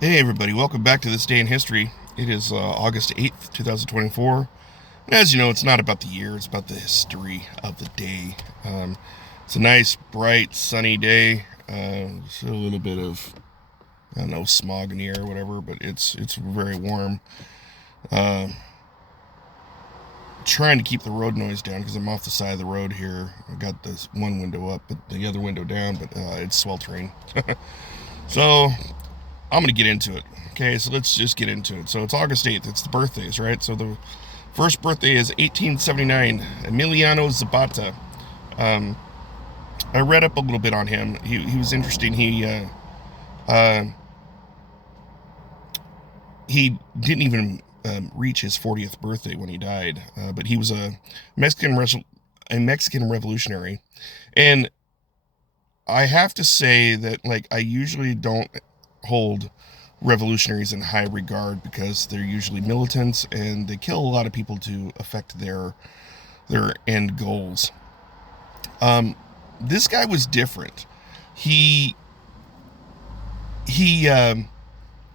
Hey everybody, welcome back to This Day in History. It is August 8th, 2024. And as you know, it's not about the year, it's about the history of the day. It's a nice, bright, sunny day. There's a little bit of, I don't know, smog in the air or whatever, but it's very warm. Uh, Trying to keep the road noise down because I'm off the side of the road here. I got this one window up, but the other window down, but it's sweltering. So I'm going to get into it. Okay, so let's just get into it. So it's August 8th. It's the birthdays, right? So the first birthday is 1879, Emiliano Zapata. Um, I read up a little bit on him. He was interesting. Uh, he didn't even reach his 40th birthday when he died, but he was Mexican a Mexican revolutionary, and I have to say that like I usually don't hold revolutionaries in high regard because they're usually militants and they kill a lot of people to affect their end goals. Um, this guy was different. He he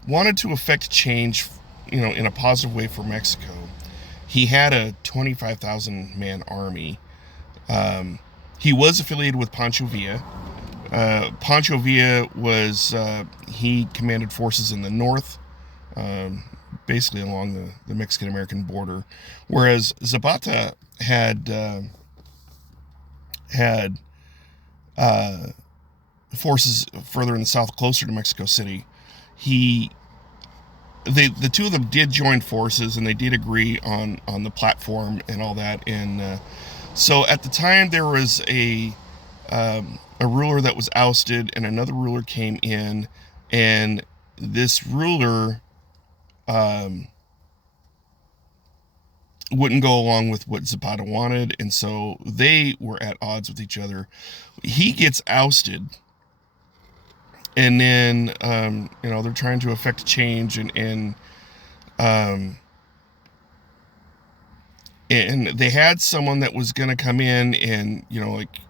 wanted to affect change, in a positive way for Mexico. He had a 25,000 man army. Um, he was affiliated with Pancho Villa. Pancho Villa was he commanded forces in the north, um, basically along the Mexican American border, whereas Zapata had uh, forces further in the south, closer to Mexico City. He the two of them did join forces, and they did agree on the platform and all that. And so at the time, there was a ruler that was ousted, and another ruler came in, and this ruler um, wouldn't go along with what Zapata wanted, and so they were at odds with each other. He gets ousted, and then they're trying to affect change, um, and they had someone that was going to come in and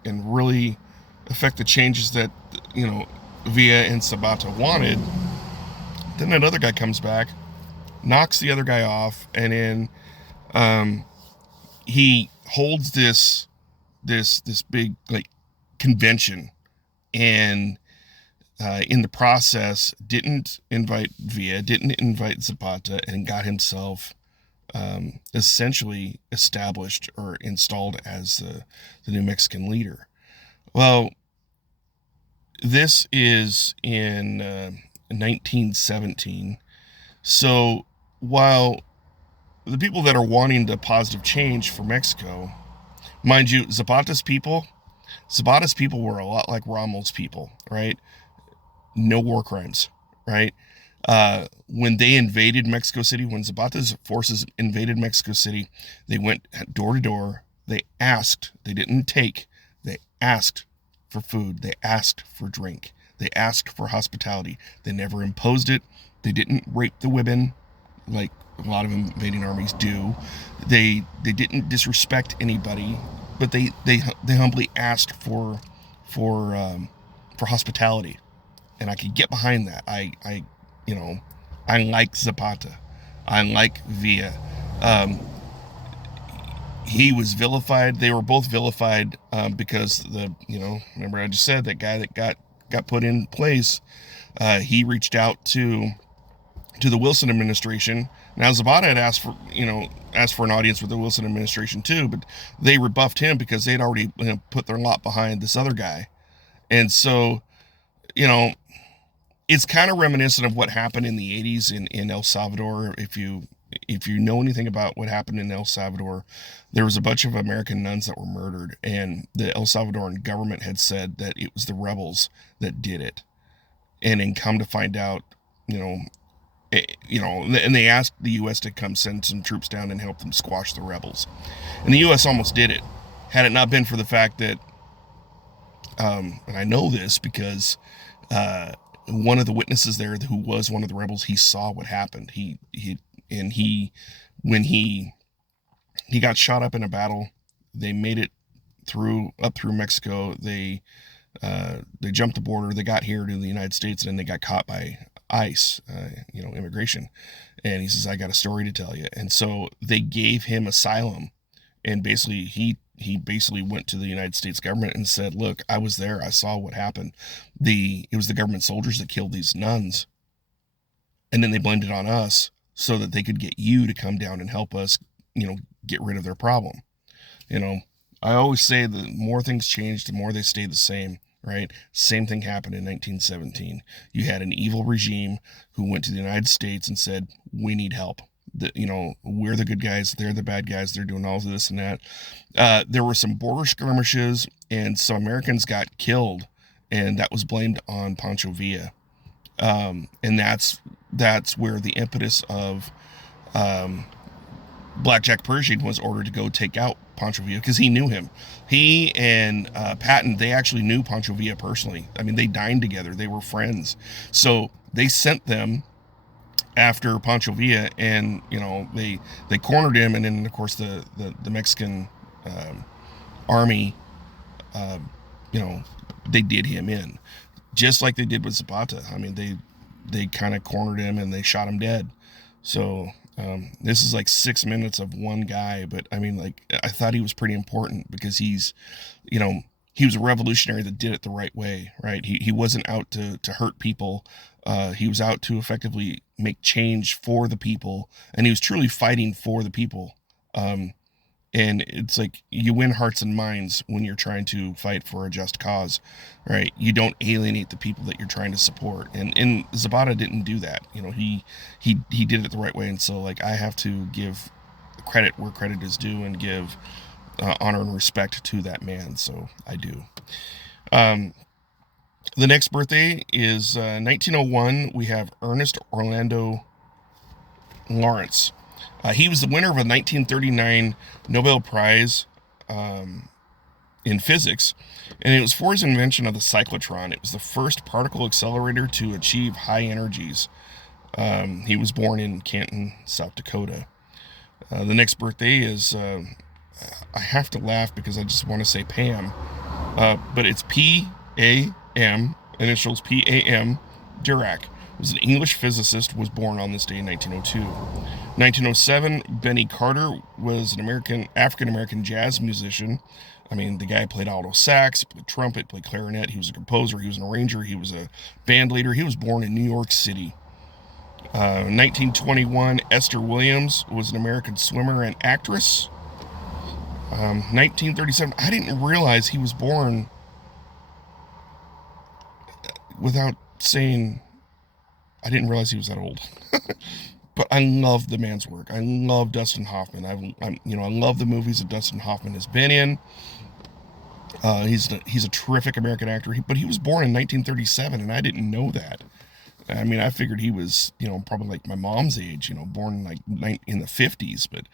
and really affect the changes that you know Villa and Sabata wanted. Then that other guy comes back, knocks the other guy off, and then um, he holds this big like convention, and in the process didn't invite Villa, didn't invite Zapata, and got himself essentially established or installed as the new Mexican leader. Well, this is in 1917. So while the people that are wanting the positive change for Mexico, mind you, Zapata's people were a lot like Rommel's people, right? No war crimes, right? When they invaded Mexico City, when Zapata's forces invaded Mexico City, they went door to door. They asked, they didn't take, they asked for food, they asked for drink, they asked for hospitality. They never imposed it. They didn't rape the women like a lot of invading armies do. They didn't disrespect anybody, but they humbly asked for hospitality, and I could get behind that. You know, I like Zapata. I like Villa. Um, he was vilified. They were both vilified because remember I just said that guy that got put in place. He reached out to the Wilson administration. Now Zapata had asked for an audience with the Wilson administration too, but they rebuffed him because they'd already put their lot behind this other guy, and so you know it's kind of reminiscent of what happened in the 80s in El Salvador. If you know anything about what happened in El Salvador, there was a bunch of American nuns that were murdered, and the El Salvadoran government had said that it was the rebels that did it. And then come to find out, you know, and they asked the U.S. to come send some troops down and help them squash the rebels, and the U.S. almost did it. Had it not been for the fact that, and I know this because uh, one of the witnesses there, who was one of the rebels, he saw what happened. He when he got shot up in a battle. They made it through Mexico. They jumped the border. They got here to the United States, and then they got caught by ICE, immigration. And he says, I got a story to tell you. And so they gave him asylum. And basically, he basically went to the United States government and said, look, I was there. I saw what happened. It was the government soldiers that killed these nuns. And then they blamed it on us so that they could get you to come down and help us, get rid of their problem. I always say the more things change, the more they stay the same, right? Same thing happened in 1917. You had an evil regime who went to the United States and said, we need help. We're the good guys, they're the bad guys, they're doing all of this and that. There were some border skirmishes, and some Americans got killed, and that was blamed on Pancho Villa. And that's where the impetus of Blackjack Pershing was ordered to go take out Pancho Villa, because he knew him. He and Patton, they actually knew Pancho Villa personally. I mean, they dined together. They were friends. So they sent them after Pancho Villa, and they cornered him, and then of course the Mexican army, they did him in, just like they did with Zapata. I mean, they kind of cornered him and they shot him dead. So this is like 6 minutes of one guy, but I mean, like, I thought he was pretty important because he was a revolutionary that did it the right way, right? He wasn't out to hurt people. He was out to effectively make change for the people, and he was truly fighting for the people. And it's like, you win hearts and minds when you're trying to fight for a just cause, right? You don't alienate the people that you're trying to support. And Zapata didn't do that. He did it the right way. And so, like, I have to give credit where credit is due and give honor and respect to that man. So I do. The next birthday is 1901. We have Ernest Orlando Lawrence. He was the winner of a 1939 Nobel Prize in physics, and it was for his invention of the cyclotron. It was the first particle accelerator to achieve high energies. He was born in Canton, South Dakota. The next birthday is, I have to laugh because I just want to say Pam, but it's P.A.M., initials P.A.M. Dirac. Was an English physicist, was born on this day in 1902. 1907, Benny Carter was an African-American jazz musician. I mean, the guy played alto sax, played trumpet, played clarinet. He was a composer, he was an arranger, he was a band leader. He was born in New York City. 1921, Esther Williams was an American swimmer and actress. 1937, I didn't realize he was born without saying... I didn't realize he was that old. But I love the man's work. I love Dustin Hoffman. I love the movies that Dustin Hoffman has been in. He's a terrific American actor. But he was born in 1937, and I didn't know that. I mean, I figured he was, probably like my mom's age, born in the 50s. But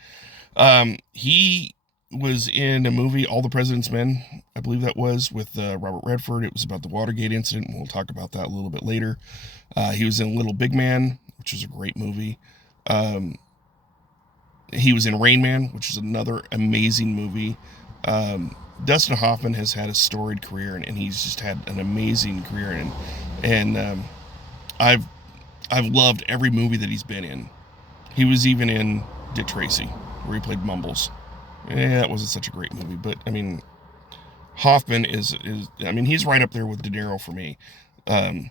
he was in a movie, All the President's Men, I believe that was, with Robert Redford. It was about the Watergate incident, and we'll talk about that a little bit later. He was in Little Big Man, which was a great movie. He was in Rain Man, which is another amazing movie. Dustin Hoffman has had a storied career, and he's just had an amazing career. And I've loved every movie that he's been in. He was even in Dick Tracy, where he played Mumbles. That wasn't such a great movie, but I mean, Hoffman is he's right up there with De Niro for me. I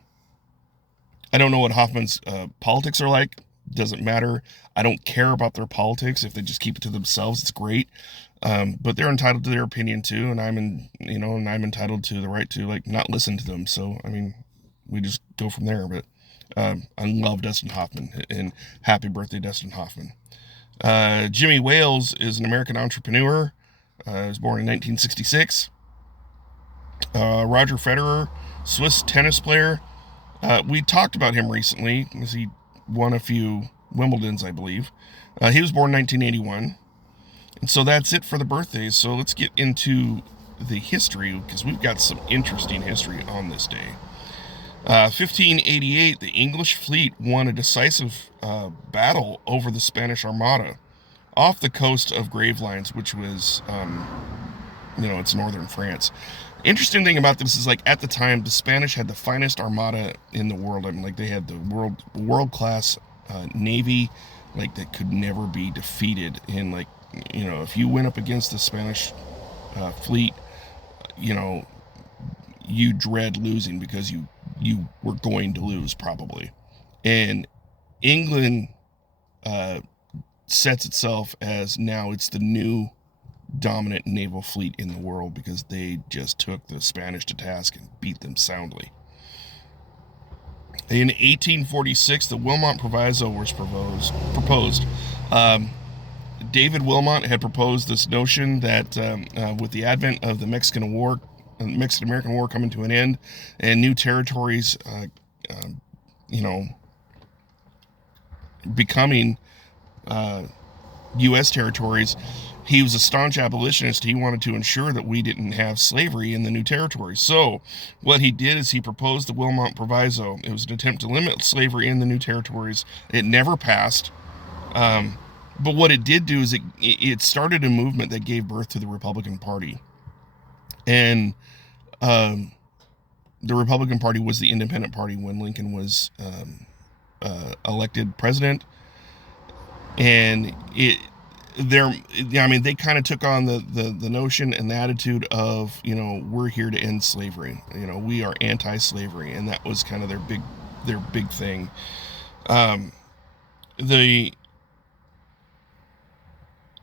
don't know what Hoffman's politics are like. Doesn't matter. I don't care about their politics. If they just keep it to themselves, it's great. But they're entitled to their opinion too, and I'm entitled to the right to not listen to them. So I mean, we just go from there. But I love Dustin Hoffman, and happy birthday, Dustin Hoffman. Jimmy Wales is an American entrepreneur. He was born in 1966. Roger Federer, Swiss tennis player. We talked about him recently because he won a few Wimbledons, I believe. He was born in 1981. And so that's it for the birthdays. So let's get into the history, because we've got some interesting history on this day. 1588, the English fleet won a decisive battle over the Spanish Armada off the coast of Gravelines, which was, it's northern France. Interesting thing about this is, like, at the time, the Spanish had the finest armada in the world. I mean, like, they had the world class navy, like, that could never be defeated. And, like, if you went up against the Spanish fleet, you know, you dread losing, because you were going to lose probably. And England sets itself as, now it's the new dominant naval fleet in the world, because they just took the Spanish to task and beat them soundly. In 1846, the Wilmot Proviso was proposed. David Wilmot had proposed this notion that with the advent of the Mexican-American War coming to an end, and new territories, becoming U.S. territories, he was a staunch abolitionist. He wanted to ensure that we didn't have slavery in the new territories. So what he did is he proposed the Wilmot Proviso. It was an attempt to limit slavery in the new territories. It never passed. But what it did do is it started a movement that gave birth to the Republican Party. And the Republican Party was the independent party when Lincoln was elected president. And they kind of took on the notion and the attitude of, we're here to end slavery. We are anti-slavery, and that was kind of their big thing.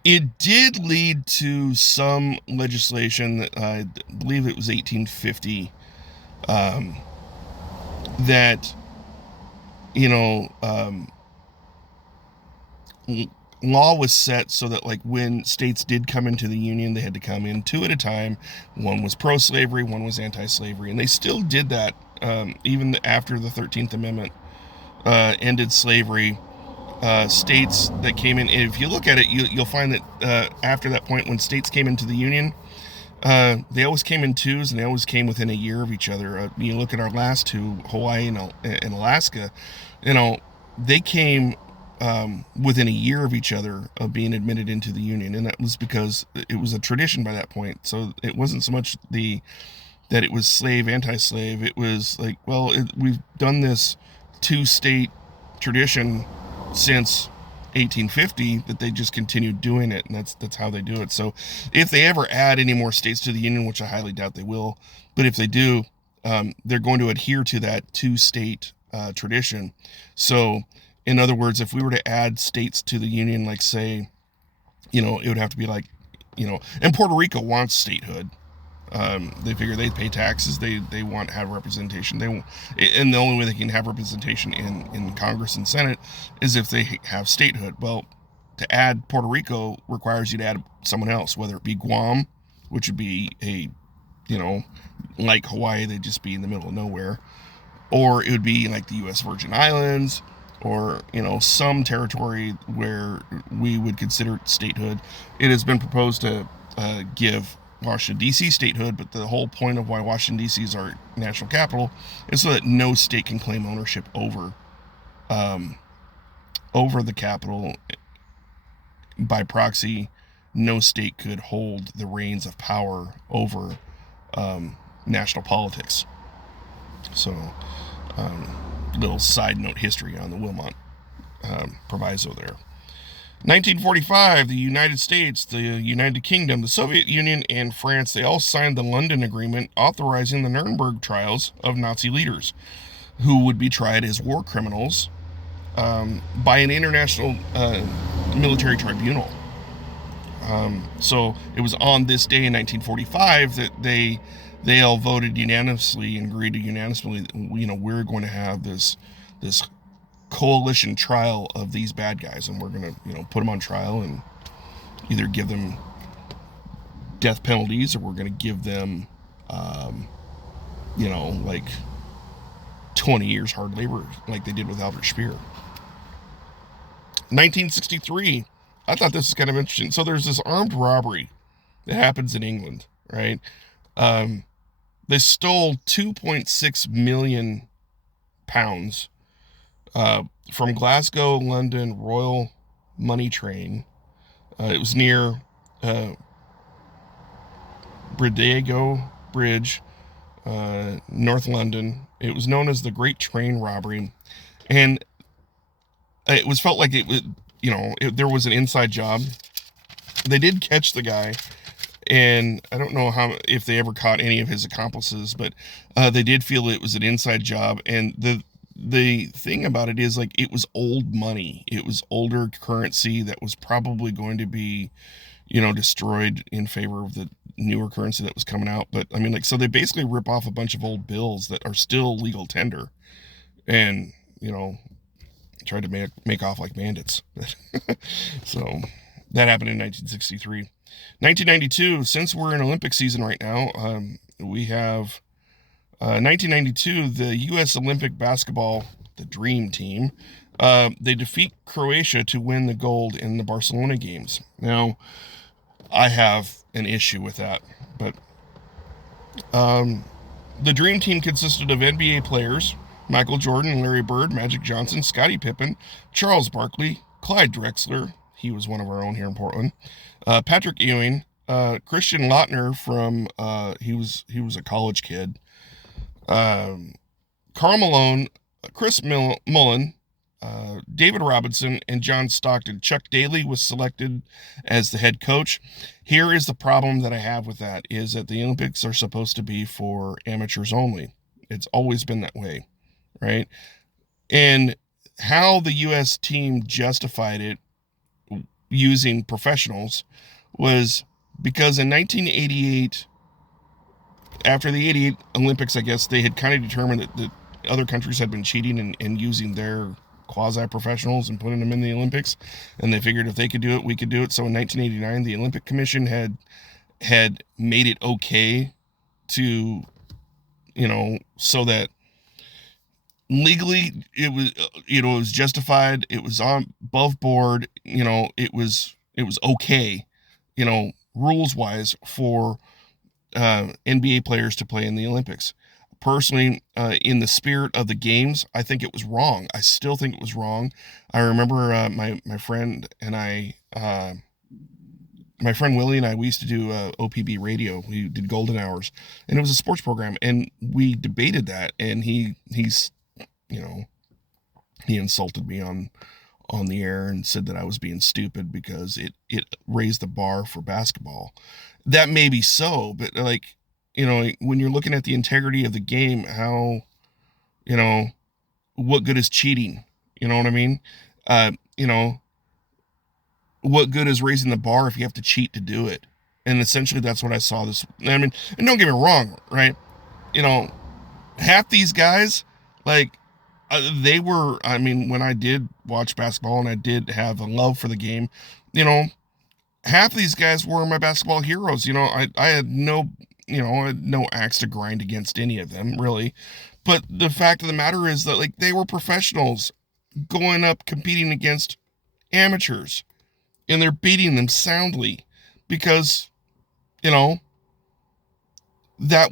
It did lead to some legislation that I believe it was 1850, that, law was set so that, like, when states did come into the Union, they had to come in two at a time. One was pro-slavery, one was anti-slavery, and they still did that even after the 13th Amendment ended slavery. States that came in, if you look at it, you'll find that after that point, when states came into the Union, they always came in twos, and they always came within a year of each other. You look at our last two, Hawaii and Alaska, they came within a year of each other of being admitted into the Union, and that was because it was a tradition by that point. So it wasn't so much that it was slave, anti-slave. It was like, well, we've done this two-state tradition since 1850, that they just continued doing it, and that's how they do it. So if they ever add any more states to the Union, which I highly doubt they will, but if they do, they're going to adhere to that two-state tradition. So in other words, if we were to add states to the Union, like, say, it would have to be like, and Puerto Rico wants statehood. They figure they pay taxes. They want to have representation. And the only way they can have representation in Congress and Senate is if they have statehood. Well, to add Puerto Rico requires you to add someone else, whether it be Guam, which would be like Hawaii, they'd just be in the middle of nowhere, or it would be like the U.S. Virgin Islands, or some territory where we would consider statehood. It has been proposed to give Washington, D.C. statehood, but the whole point of why Washington, D.C. is our national capital is so that no state can claim ownership over the capital. By proxy, no state could hold the reins of power over national politics. So, little side note history on the Wilmot Proviso there. 1945, the United States, the United Kingdom, the Soviet Union, and France, they all signed the London Agreement authorizing the Nuremberg trials of Nazi leaders who would be tried as war criminals by an international military tribunal. So it was on this day in 1945 that they all voted unanimously and agreed unanimously that, we're going to have this coalition trial of these bad guys, and we're going to, put them on trial and either give them death penalties, or we're going to give them, like 20 years hard labor, like they did with Albert Speer. 1963, I thought this was kind of interesting. So there's this armed robbery that happens in England, right? They stole 2.6 million pounds from Glasgow, London, Royal Money Train. It was near Bredego, Bridge, North London. It was known as the Great Train Robbery, and it was felt like it was, there was an inside job. They did catch the guy, and I don't know if they ever caught any of his accomplices, but they did feel it was an inside job. And the thing about it is, like, it was old money. It was older currency that was probably going to be, destroyed in favor of the newer currency that was coming out. But I mean, like, so they basically rip off a bunch of old bills that are still legal tender, and tried to make off like bandits. So that happened in 1963. 1992, since we're in Olympic season right now, we have 1992, the U.S. Olympic basketball, the Dream Team, they defeat Croatia to win the gold in the Barcelona games. Now, I have an issue with that, but the Dream Team consisted of NBA players: Michael Jordan, Larry Bird, Magic Johnson, Scottie Pippen, Charles Barkley, Clyde Drexler. He was one of our own here in Portland. Patrick Ewing, Christian Lautner from he was a college kid. Karl Malone, Chris Mullen, David Robinson, and John Stockton. Chuck Daly was selected as the head coach. Here is the problem that I have with that, is that the Olympics are supposed to be for amateurs only. It's always been that way, right? And how the U.S. team justified it using professionals was because in 1988, after the 88 Olympics, I guess, they had kind of determined that other countries had been cheating and using their quasi-professionals and putting them in the Olympics. And they figured if they could do it, we could do it. So in 1989, the Olympic Commission had made it okay to, so that legally it was, it was justified. It was on above board. It was okay, rules wise, for NBA players to play in the Olympics. Personally, in the spirit of the games, I think it was wrong. I still think it was wrong. I remember my friend and I, my friend Willie and I, we used to do OPB radio. We did Golden Hours, and it was a sports program, and we debated that. And he insulted me on the air and said that I was being stupid because it raised the bar for basketball. That may be so, but like, when you're looking at the integrity of the game, how, what good is cheating? You know what I mean? What good is raising the bar if you have to cheat to do it? And essentially that's what I saw this. I mean, and don't get me wrong, right? Half these guys, like, they were, I mean, when I did watch basketball and I did have a love for the game, half these guys were my basketball heroes. I had no axe to grind against any of them, really. But the fact of the matter is that, like, they were professionals going up competing against amateurs, and they're beating them soundly because, that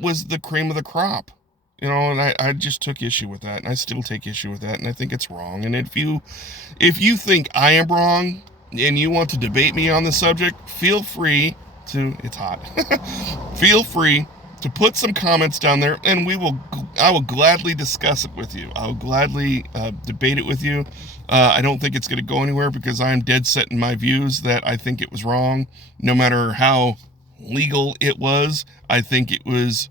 was the cream of the crop. And I just took issue with that, and I still take issue with that, and I think it's wrong. And if you think I am wrong and you want to debate me on the subject, feel free to, it's hot, feel free to put some comments down there, and I will gladly discuss it with you. I'll gladly debate it with you. I don't think it's going to go anywhere because I'm dead set in my views that I think it was wrong, no matter how legal it was. I think it was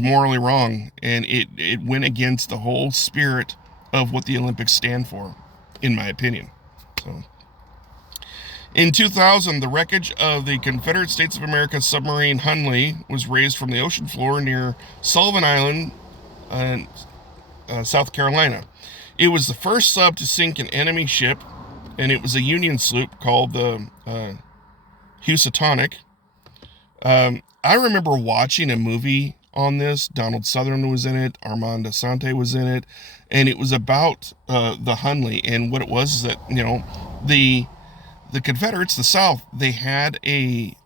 morally wrong, and it went against the whole spirit of what the Olympics stand for, in my opinion. So, in 2000, the wreckage of the Confederate States of America submarine Hunley was raised from the ocean floor near Sullivan Island, South Carolina. It was the first sub to sink an enemy ship, and it was a Union sloop called the Housatonic. I remember watching a movie on this. Donald Sutherland was in it. Armand Assante was in it. And it was about the Hunley. And what it was is that, the Confederates, the South, they had a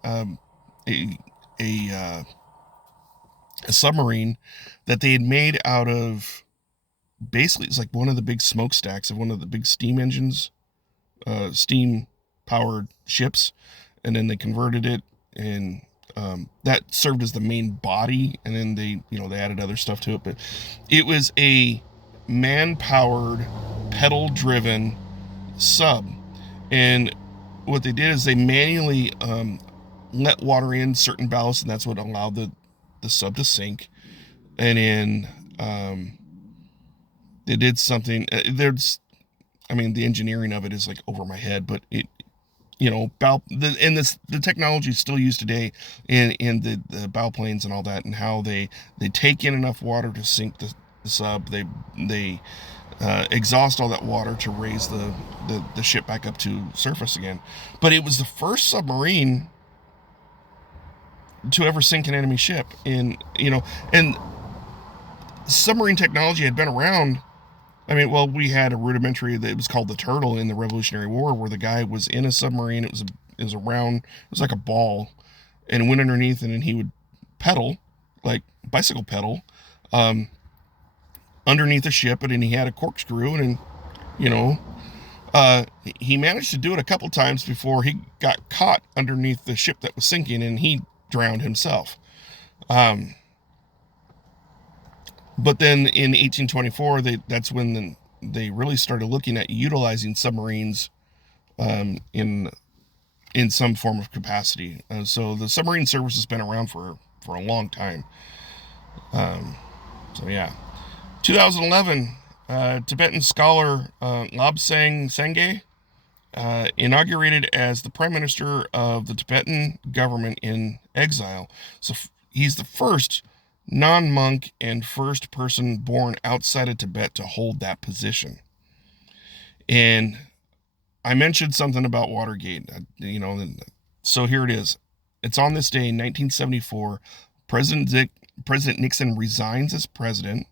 submarine that they had made out of, basically, it's like one of the big smokestacks of one of the big steam engines, steam powered ships. And then they converted it and that served as the main body, and then they added other stuff to it. But it was a man-powered, pedal-driven sub, and what they did is they manually let water in certain ballast, and that's what allowed the sub to sink. And then they did something. The engineering of it is like over my head, but it, the technology is still used today in the bow planes and all that, and how they take in enough water to sink the sub. They exhaust all that water to raise the ship back up to surface again. But it was the first submarine to ever sink an enemy ship. And submarine technology had been around. We had a rudimentary that was called the Turtle in the Revolutionary War, where the guy was in a submarine. It was like a ball, and went underneath, and then he would pedal, like bicycle pedal, underneath the ship, and then he had a corkscrew, and he managed to do it a couple times before he got caught underneath the ship that was sinking, and he drowned himself. But then in 1824, that's when they really started looking at utilizing submarines in some form of capacity. So the submarine service has been around for a long time. 2011, Tibetan scholar Lobsang Sangay inaugurated as the prime minister of the Tibetan government in exile. So he's the first non-monk and first person born outside of Tibet to hold that position. And I mentioned something about Watergate, so here it is. It's on this day, 1974, President Nixon resigns as president,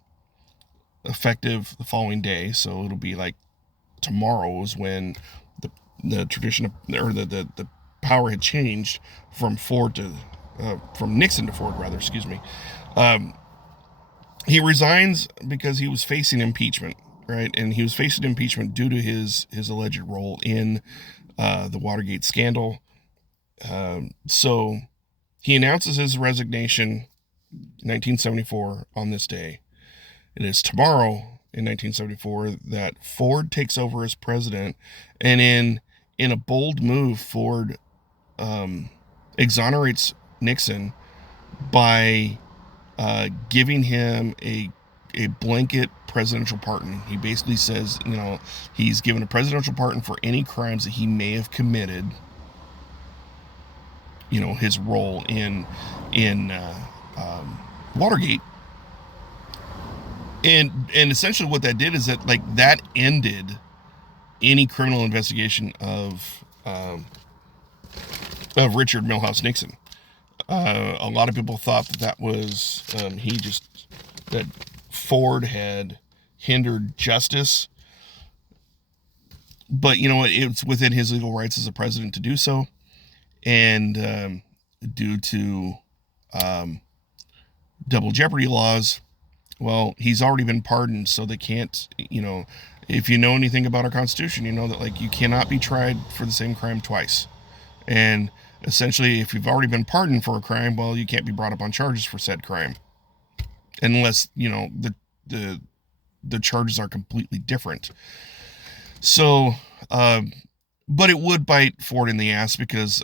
effective the following day. So it'll be like tomorrow is when the tradition of, or the power had changed from Nixon to Ford, rather, excuse me. He resigns because he was facing impeachment, right? And he was facing impeachment due to his alleged role in the Watergate scandal. So he announces his resignation in 1974 on this day. It is tomorrow in 1974 that Ford takes over as president, and in a bold move, Ford exonerates Nixon by giving him a blanket presidential pardon. He basically says, he's given a presidential pardon for any crimes that he may have committed. His role in Watergate, and essentially what that did is that ended any criminal investigation of Richard Milhouse Nixon. A lot of people thought that was that Ford had hindered justice, but it's within his legal rights as a president to do so, and due to double jeopardy laws, well, he's already been pardoned, so they can't. If you know anything about our Constitution, you know that you cannot be tried for the same crime twice, and essentially, if you've already been pardoned for a crime, well, you can't be brought up on charges for said crime, unless the charges are completely different. So, but it would bite Ford in the ass, because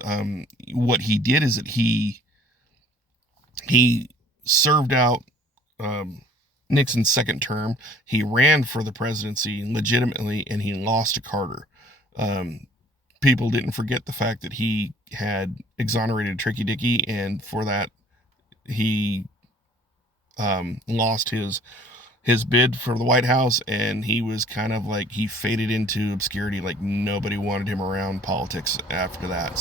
what he did is that he served out Nixon's second term. He ran for the presidency legitimately, and he lost to Carter. People didn't forget the fact that he had exonerated Tricky Dicky, and for that he lost his bid for the White House, and he was kind of he faded into obscurity. Nobody wanted him around politics after that.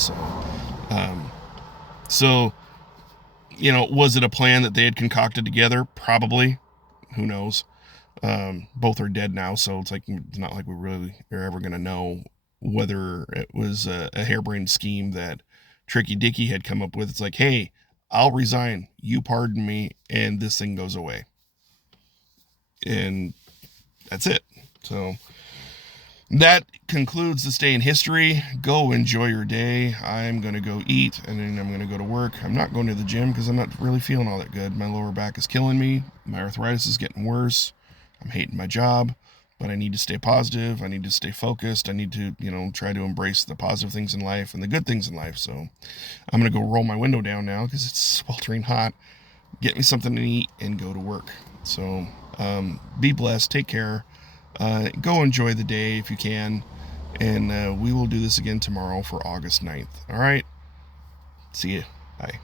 So was it a plan that they had concocted together? Probably. Who knows? Both are dead now, so it's not like we really are ever going to know whether it was a harebrained scheme that Tricky Dicky had come up with. It's hey, I'll resign, you pardon me, and this thing goes away. And that's it. So That concludes this day in history. Go enjoy your day. I'm going to go eat, and then I'm going to go to work. I'm not going to the gym because I'm not really feeling all that good. My lower back is killing me. My arthritis is getting worse. I'm hating my job, but I need to stay positive. I need to stay focused. I need to, try to embrace the positive things in life and the good things in life. So I'm going to go roll my window down now because it's sweltering hot, get me something to eat, and go to work. So be blessed. Take care. Go enjoy the day if you can. And we will do this again tomorrow for August 9th. All right? See you. Bye.